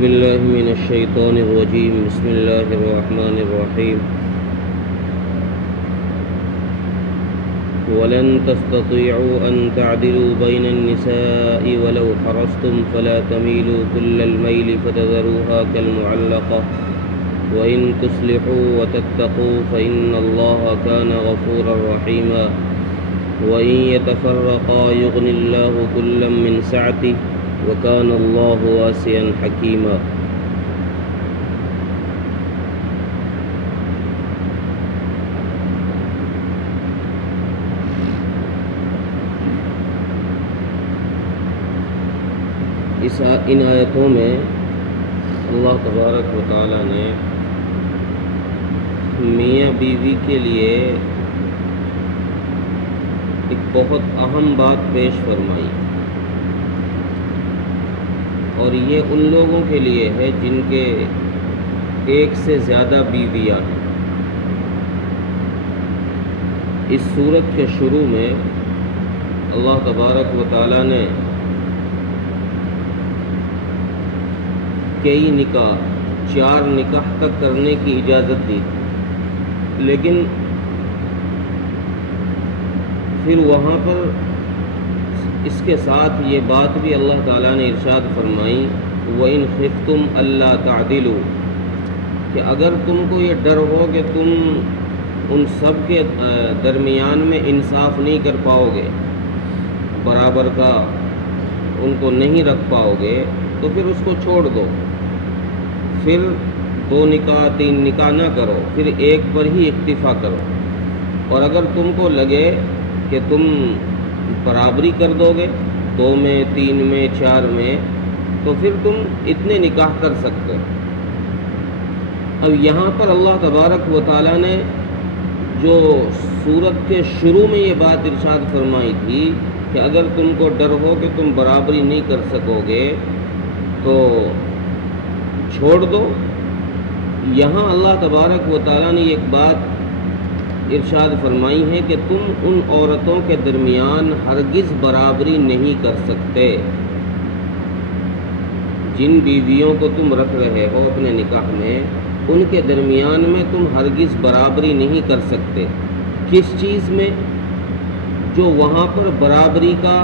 بالله من الشيطان الرجيم. بسم الله الرحمن الرحيم. ولن تستطيعوا أن تعدلوا بين النساء ولو حرصتم فلا تميلوا كل الميل فتذروها كالمعلقة وإن تصلحوا وتتقوا فإن الله كان غفورا رحيما وإن يتفرقا يغن الله كلا من سعته وكان الله واسعا حكيما. ان آیتوں میں اللہ تبارک و تعالی نے میاں بیوی کے لیے ایک بہت اہم بات پیش فرمائی، اور یہ ان لوگوں کے لیے ہے جن کے ایک سے زیادہ بیویاں ہیں۔ اس سورت کے شروع میں اللہ تبارک و تعالی نے کئی نکاح، 4 نکاح تک کرنے کی اجازت دی، لیکن پھر وہاں پر اس کے ساتھ یہ بات بھی اللہ تعالیٰ نے ارشاد فرمائی وَإِنْ خِفْتُمْ أَلَّا تَعْدِلُوا، کہ اگر تم کو یہ ڈر ہو کہ تم ان سب کے درمیان میں انصاف نہیں کر پاؤ گے، برابر کا ان کو نہیں رکھ پاؤ گے، تو پھر اس کو چھوڑ دو، پھر 2 نکاح 3 نکاح نہ کرو، پھر ایک پر ہی اکتفا کرو۔ اور اگر تم کو لگے کہ تم برابری کر دو گے 2 میں 3 میں 4 میں، تو پھر تم اتنے نکاح کر سکتے ہو۔ اب یہاں پر اللہ تبارک و تعالیٰ نے جو سورت کے شروع میں یہ بات ارشاد فرمائی تھی کہ اگر تم کو ڈر ہو کہ تم برابری نہیں کر سکو گے تو چھوڑ دو، یہاں اللہ تبارک و تعالیٰ نے ایک بات ارشاد فرمائی ہے کہ تم ان عورتوں کے درمیان ہرگز برابری نہیں کر سکتے، جن بیویوں کو تم رکھ رہے ہو اپنے نکاح میں، ان کے درمیان میں تم ہرگز برابری نہیں کر سکتے۔ کس چیز میں؟ جو وہاں پر برابری کا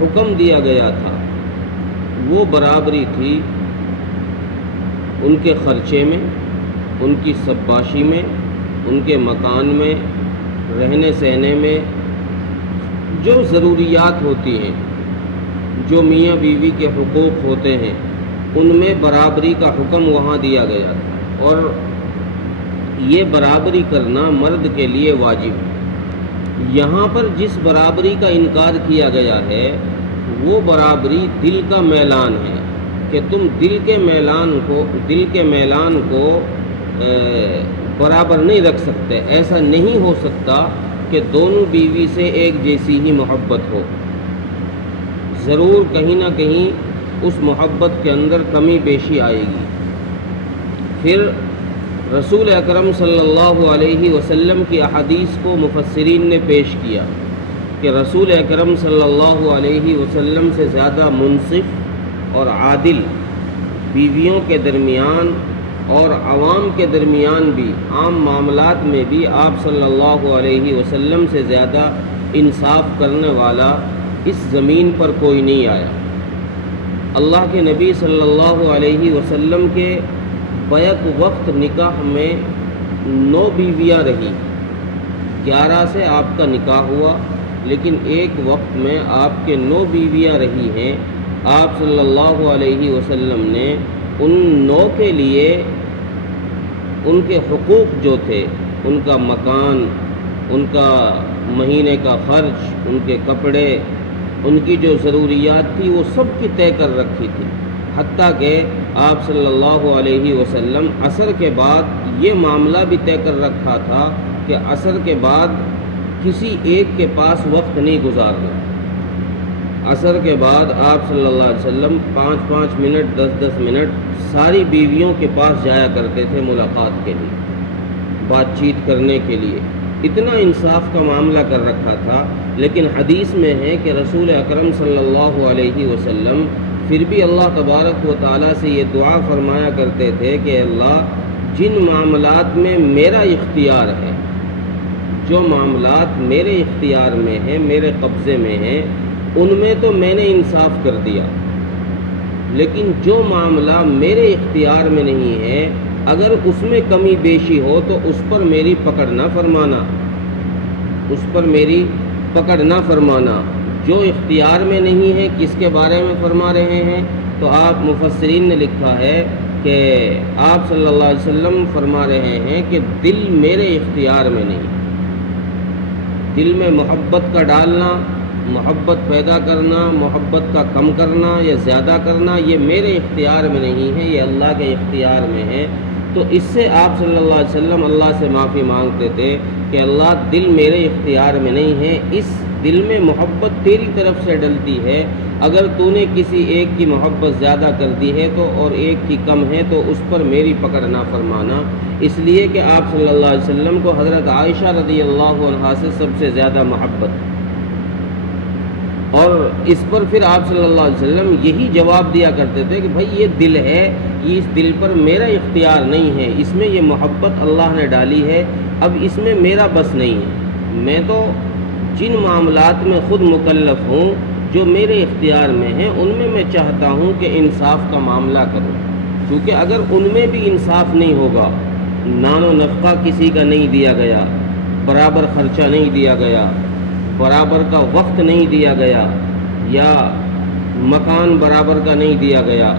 حکم دیا گیا تھا وہ برابری تھی ان کے خرچے میں، ان کی سباشی میں، ان کے مکان میں، رہنے سہنے میں، جو ضروریات ہوتی ہیں، جو میاں بیوی کے حقوق ہوتے ہیں، ان میں برابری کا حکم وہاں دیا گیا تھا، اور یہ برابری کرنا مرد کے لیے واجب ہے۔ یہاں پر جس برابری کا انکار کیا گیا ہے وہ برابری دل کا میلان ہے، کہ تم دل کے میلان کو برابر نہیں رکھ سکتے۔ ایسا نہیں ہو سکتا کہ دونوں بیوی سے ایک جیسی ہی محبت ہو، ضرور کہیں نہ کہیں اس محبت کے اندر کمی بیشی آئے گی۔ پھر رسول اکرم صلی اللہ علیہ وسلم کی احادیث کو مفسرین نے پیش کیا کہ رسول اکرم صلی اللہ علیہ وسلم سے زیادہ منصف اور عادل بیویوں کے درمیان اور عوام کے درمیان بھی، عام معاملات میں بھی آپ صلی اللہ علیہ وسلم سے زیادہ انصاف کرنے والا اس زمین پر کوئی نہیں آیا۔ اللہ کے نبی صلی اللہ علیہ وسلم کے بیک وقت نکاح میں 9 بیویاں رہی، 11 سے آپ کا نکاح ہوا، لیکن ایک وقت میں آپ کے 9 بیویاں رہی ہیں۔ آپ صلی اللہ علیہ وسلم نے ان 9 کے لیے ان کے حقوق جو تھے، ان کا مکان، ان کا مہینے کا خرچ، ان کے کپڑے، ان کی جو ضروریات تھی وہ سب کی طے کر رکھی تھی، حتیٰ کہ آپ صلی اللہ علیہ وسلم عصر کے بعد یہ معاملہ بھی طے کر رکھا تھا کہ عصر کے بعد کسی ایک کے پاس وقت نہیں گزارنا۔ عصر کے بعد آپ صلی اللہ علیہ وسلم 5-5 منٹ 10-10 منٹ ساری بیویوں کے پاس جایا کرتے تھے ملاقات کے لیے، بات چیت کرنے کے لیے۔ اتنا انصاف کا معاملہ کر رکھا تھا، لیکن حدیث میں ہے کہ رسول اکرم صلی اللہ علیہ وسلم پھر بھی اللہ تبارک و تعالیٰ سے یہ دعا فرمایا کرتے تھے کہ اللہ جن معاملات میں میرا اختیار ہے، جو معاملات میرے اختیار میں ہیں، میرے قبضے میں ہیں، ان میں تو میں نے انصاف کر دیا، لیکن جو معاملہ میرے اختیار میں نہیں ہے، اگر اس میں کمی بیشی ہو تو اس پر میری پکڑ نہ فرمانا، اس پر میری پکڑ نہ فرمانا۔ جو اختیار میں نہیں ہے کس کے بارے میں فرما رہے ہیں؟ تو آپ مفسرین نے لکھا ہے کہ آپ صلی اللہ علیہ وسلم فرما رہے ہیں کہ دل میرے اختیار میں نہیں، دل میں محبت کا ڈالنا، محبت پیدا کرنا، محبت کا کم کرنا یا زیادہ کرنا، یہ میرے اختیار میں نہیں ہے، یہ اللہ کے اختیار میں ہے۔ تو اس سے آپ صلی اللہ علیہ وسلم اللہ سے معافی مانگتے تھے کہ اللہ دل میرے اختیار میں نہیں ہے، اس دل میں محبت تیری طرف سے ڈلتی ہے، اگر تو نے کسی ایک کی محبت زیادہ کر دی ہے تو اور ایک کی کم ہے تو اس پر میری پکڑ نہ فرمانا، اس لیے کہ آپ صلی اللہ علیہ وسلم کو حضرت عائشہ رضی اللہ عنہا سے سب سے زیادہ محبت، اور اس پر پھر آپ صلی اللہ علیہ وسلم یہی جواب دیا کرتے تھے کہ بھائی یہ دل ہے، یہ اس دل پر میرا اختیار نہیں ہے، اس میں یہ محبت اللہ نے ڈالی ہے، اب اس میں میرا بس نہیں ہے، میں تو جن معاملات میں خود مکلف ہوں جو میرے اختیار میں ہیں ان میں میں چاہتا ہوں کہ انصاف کا معاملہ کروں، کیونکہ اگر ان میں بھی انصاف نہیں ہوگا، نان و نفقہ کسی کا نہیں دیا گیا، برابر خرچہ نہیں دیا گیا، برابر کا وقت نہیں دیا گیا، یا مکان برابر کا نہیں دیا گیا،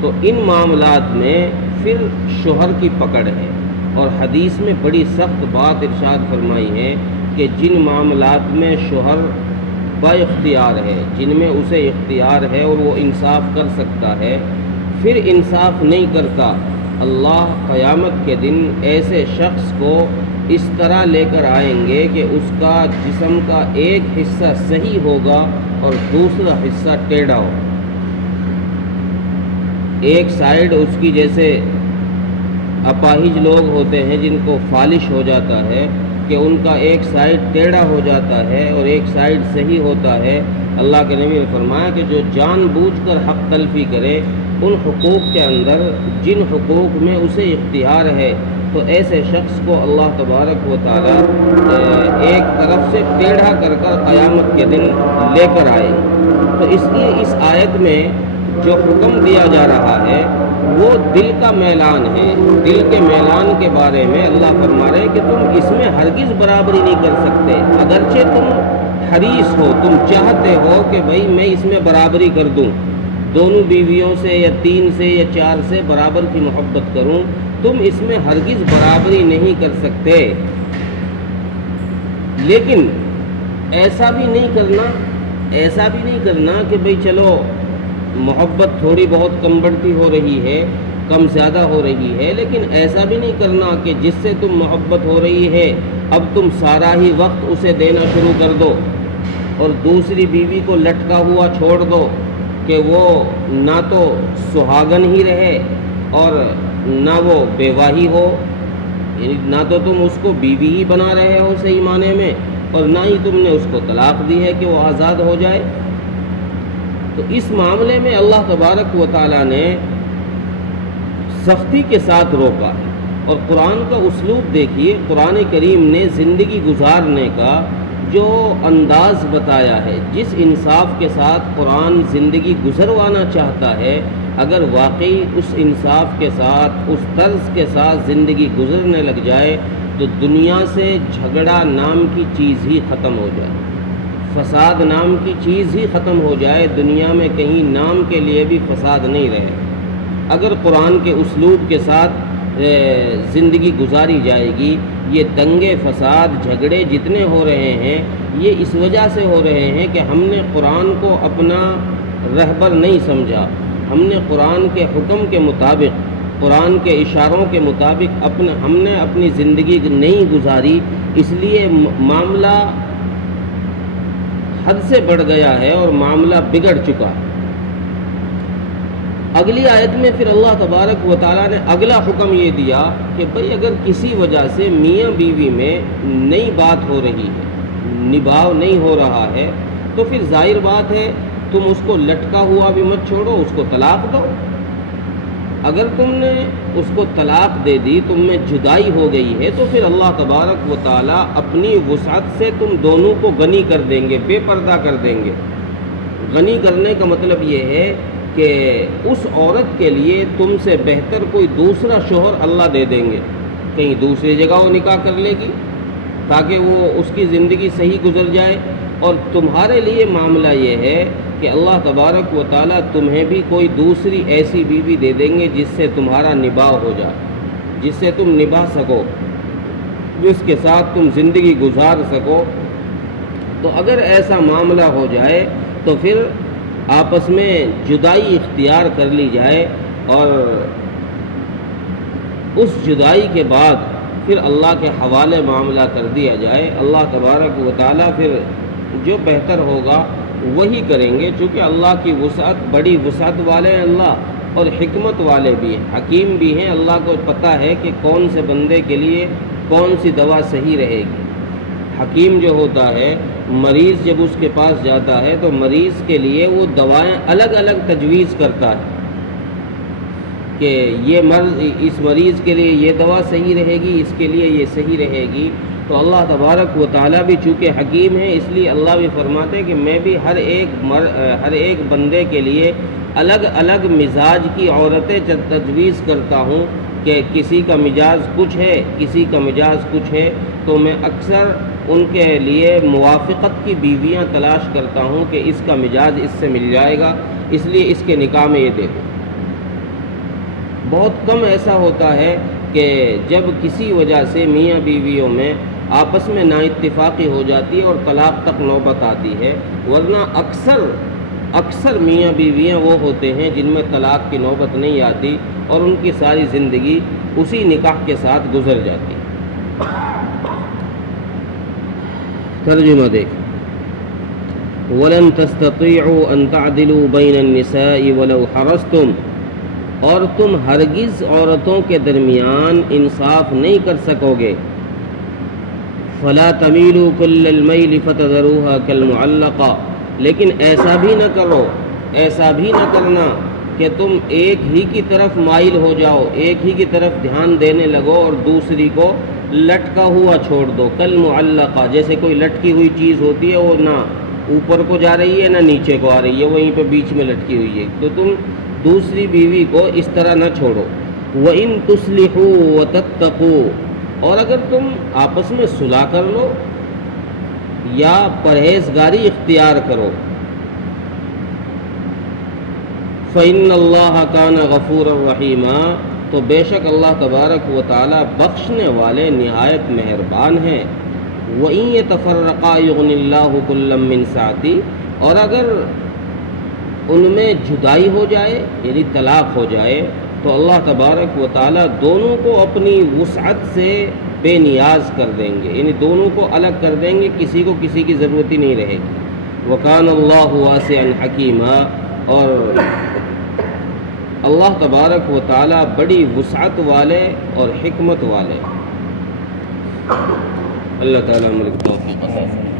تو ان معاملات میں پھر شوہر کی پکڑ ہے، اور حدیث میں بڑی سخت بات ارشاد فرمائی ہے کہ جن معاملات میں شوہر با اختیار ہے، جن میں اسے اختیار ہے اور وہ انصاف کر سکتا ہے، پھر انصاف نہیں کرتا، اللہ قیامت کے دن ایسے شخص کو اس طرح لے کر آئیں گے کہ اس کا جسم کا ایک حصہ صحیح ہوگا اور دوسرا حصہ ٹیڑھا ہو، ایک سائیڈ اس کی، جیسے اپاہج لوگ ہوتے ہیں جن کو فالش ہو جاتا ہے کہ ان کا ایک سائیڈ ٹیڑھا ہو جاتا ہے اور ایک سائیڈ صحیح ہوتا ہے۔ اللہ کے نبی نے فرمایا کہ جو جان بوجھ کر حق تلفی کرے ان حقوق کے اندر جن حقوق میں اسے اختیار ہے، تو ایسے شخص کو اللہ تبارک و تعالیٰ ایک طرف سے ٹیڑھا کر کر قیامت کے دن لے کر آئے۔ تو اس لیے اس آیت میں جو حکم دیا جا رہا ہے وہ دل کا میلان ہے، دل کے میلان کے بارے میں اللہ فرما رہے ہیں کہ تم اس میں ہرگز برابری نہیں کر سکتے، اگرچہ تم حریص ہو، تم چاہتے ہو کہ بھائی میں اس میں برابری کر دوں، دونوں بیویوں سے یا 3 سے یا 4 سے برابر کی محبت کروں، تم اس میں ہرگز برابری نہیں کر سکتے، لیکن ایسا بھی نہیں کرنا کہ بھئی چلو محبت تھوڑی بہت کم بڑھتی ہو رہی ہے، کم زیادہ ہو رہی ہے، لیکن ایسا بھی نہیں کرنا کہ جس سے تم محبت ہو رہی ہے اب تم سارا ہی وقت اسے دینا شروع کر دو اور دوسری بیوی کو لٹکا ہوا چھوڑ دو کہ وہ نہ تو سہاگن ہی رہے اور نہ وہ بیوہ ہی ہو، یعنی نہ تو تم اس کو بیوی ہی بنا رہے ہو صحیح معنی میں، اور نہ ہی تم نے اس کو طلاق دی ہے کہ وہ آزاد ہو جائے۔ تو اس معاملے میں اللہ تبارک و تعالیٰ نے سختی کے ساتھ روکا ہے، اور قرآن کا اسلوب دیکھیے، قرآن کریم نے زندگی گزارنے کا جو انداز بتایا ہے، جس انصاف کے ساتھ قرآن زندگی گزروانا چاہتا ہے، اگر واقعی اس انصاف کے ساتھ، اس طرز کے ساتھ زندگی گزرنے لگ جائے تو دنیا سے جھگڑا نام کی چیز ہی ختم ہو جائے، فساد نام کی چیز ہی ختم ہو جائے، دنیا میں کہیں نام کے لیے بھی فساد نہیں رہے۔ اگر قرآن کے اسلوب کے ساتھ زندگی گزاری جائے گی، یہ دنگے فساد جھگڑے جتنے ہو رہے ہیں یہ اس وجہ سے ہو رہے ہیں کہ ہم نے قرآن کو اپنا رہبر نہیں سمجھا، ہم نے قرآن کے حکم کے مطابق، قرآن کے اشاروں کے مطابق ہم نے اپنی زندگی نہیں گزاری، اس لیے معاملہ حد سے بڑھ گیا ہے اور معاملہ بگڑ چکا ہے۔ اگلی آیت میں پھر اللہ تبارک و تعالیٰ نے اگلا حکم یہ دیا کہ بھئی اگر کسی وجہ سے میاں بیوی میں نئی بات ہو رہی ہے، نبھاؤ نہیں ہو رہا ہے، تو پھر ظاہر بات ہے تم اس کو لٹکا ہوا بھی مت چھوڑو، اس کو طلاق دو۔ اگر تم نے اس کو طلاق دے دی، تم میں جدائی ہو گئی ہے، تو پھر اللہ تبارک و تعالیٰ اپنی وسعت سے تم دونوں کو غنی کر دیں گے، بے پردہ کر دیں گے۔ غنی کرنے کا مطلب یہ ہے کہ اس عورت کے لیے تم سے بہتر کوئی دوسرا شوہر اللہ دے دیں گے، کہیں دوسری جگہ وہ نکاح کر لے گی تاکہ وہ اس کی زندگی صحیح گزر جائے۔ اور تمہارے لیے معاملہ یہ ہے کہ اللہ تبارک و تعالیٰ تمہیں بھی کوئی دوسری ایسی بیوی دے دیں گے جس سے تمہارا نباہ ہو جائے، جس سے تم نبھا سکو، جس کے ساتھ تم زندگی گزار سکو۔ تو اگر ایسا معاملہ ہو جائے تو پھر آپس میں جدائی اختیار کر لی جائے، اور اس جدائی کے بعد پھر اللہ کے حوالے معاملہ کر دیا جائے۔ اللہ تبارک و تعالیٰ پھر جو بہتر ہوگا وہی کریں گے، چونکہ اللہ کی وسعت بڑی وسعت والے ہیں اللہ، اور حکمت والے بھی ہیں، حکیم بھی ہیں۔ اللہ کو پتہ ہے کہ کون سے بندے کے لیے کون سی دوا صحیح رہے گی۔ حکیم جو ہوتا ہے، مریض جب اس کے پاس جاتا ہے تو مریض کے لیے وہ دوائیں الگ الگ تجویز کرتا ہے کہ یہ مرض، اس مریض کے لیے یہ دوا صحیح رہے گی، اس کے لیے یہ صحیح رہے گی۔ تو اللہ تبارک و تعالیٰ بھی چونکہ حکیم ہے، اس لیے اللہ بھی فرماتے ہیں کہ میں بھی ہر ایک بندے کے لیے الگ الگ مزاج کی عورتیں تجویز کرتا ہوں، کہ کسی کا مزاج کچھ ہے، کسی کا مزاج کچھ ہے، تو میں اکثر ان کے لیے موافقت کی بیویاں تلاش کرتا ہوں کہ اس کا مزاج اس سے مل جائے گا، اس لیے اس کے نکاح میں یہ دے دوں۔ بہت کم ایسا ہوتا ہے کہ جب کسی وجہ سے میاں بیویوں میں آپس میں نااتفاقی ہو جاتی ہے اور طلاق تک نوبت آتی ہے، ورنہ اکثر میاں بیویاں وہ ہوتے ہیں جن میں طلاق کی نوبت نہیں آتی، اور ان کی ساری زندگی اسی نکاح کے ساتھ گزر جاتی۔ ترجمہ دیکھ، وَلَن تَسْتَطِيعُوا أَن تَعْدِلُوا بَيْنَ النِّسَاءِ وَلَوْ حَرَصْتُمْ، اور تم ہرگز عورتوں کے درمیان انصاف نہیں کر سکو گے۔ فَلَا تَمِيلُوا كُلَّ الْمَيْلِ فَتَذَرُوهَا كَالْمُعَلَّقَةِ، لیکن ایسا بھی نہ کرو، ایسا بھی نہ کرنا کہ تم ایک ہی کی طرف مائل ہو جاؤ، ایک ہی کی طرف دھیان دینے لگو اور دوسری کو لٹکا ہوا چھوڑ دو۔ کالمعلقہ، جیسے کوئی لٹکی ہوئی چیز ہوتی ہے، وہ نہ اوپر کو جا رہی ہے نہ نیچے کو آ رہی ہے، وہیں پہ بیچ میں لٹکی ہوئی ہے، تو تم دوسری بیوی کو اس طرح نہ چھوڑو۔ وَإِن تُصْلِحُوا وَتَتَّقُوا، اور اگر تم آپس میں صلح کر لو یا پرہیزگاری اختیار کرو، فَإِنَّ اللَّهَ كَانَ غَفُورًا رَحِيمًا، تو بے شک اللہ تبارک و تعالیٰ بخشنے والے نہایت مہربان ہیں۔ وَإِن يَتَفَرَّقَا يُغْنِ اللَّهُ كُلًّا مِّن سَعَتِهِ، اور اگر ان میں جدائی ہو جائے یعنی طلاق ہو جائے تو اللہ تبارک و تعالیٰ دونوں کو اپنی وسعت سے بے نیاز کر دیں گے، یعنی دونوں کو الگ کر دیں گے، کسی کو کسی کی ضرورت ہی نہیں رہے گی۔ وَكَانَ اللَّهُ وَاسِعًا حَكِيمًا، اور اللہ تبارک و تعالیٰ بڑی وسعت والے اور حکمت والے۔ اللہ تعالیٰ ہماری توفیق عطا فرمائے۔